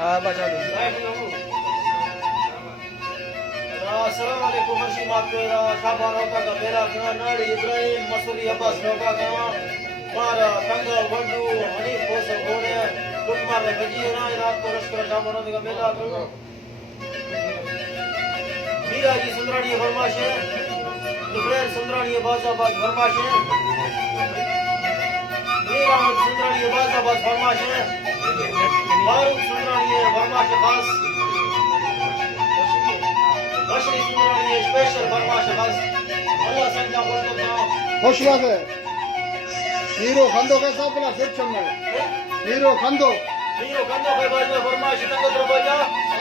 हाँ बचा लो। अस्सलाम वालेकुम मर्शी मातुरा शाबान होता का बेला खान नाड़ी इब्राहिम मसूरी अब्बास नौका खान मारा तंगा वंडू हनीफ कोसर गोरे कुमार गजी ना रात को लश्कर शाबान होता का बेला खान मीरा जी सुंदरानी फरमाशे जुबैर सुंदरानी बाजाबाद फरमाशे मीरा सुंदरानी बाजाबाद फरमाशे फारूक सुंदरानी फरमाशे खास बशरी सुंदरानी स्पेशल फरमाशे खास अल्लाह संजा खुश को खुश बात है। हीरो खंदो के साथ बोला सेक्शन में हीरो खंदो के बाद में फरमाशे तंगत रबाजा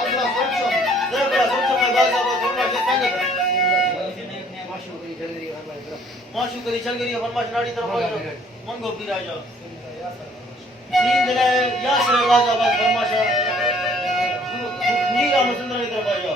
अल्लाह सेक्शन ज़ेबरा सेक्शन में बाजाबाद फरमाशे तंगत माशूकरी चल गई फरमाशे नाड़ी तरफ मंगो पी राजा तीन दिन यासर बाजाबाद फरमाशे मीरा सुंदरानी तरफ आजा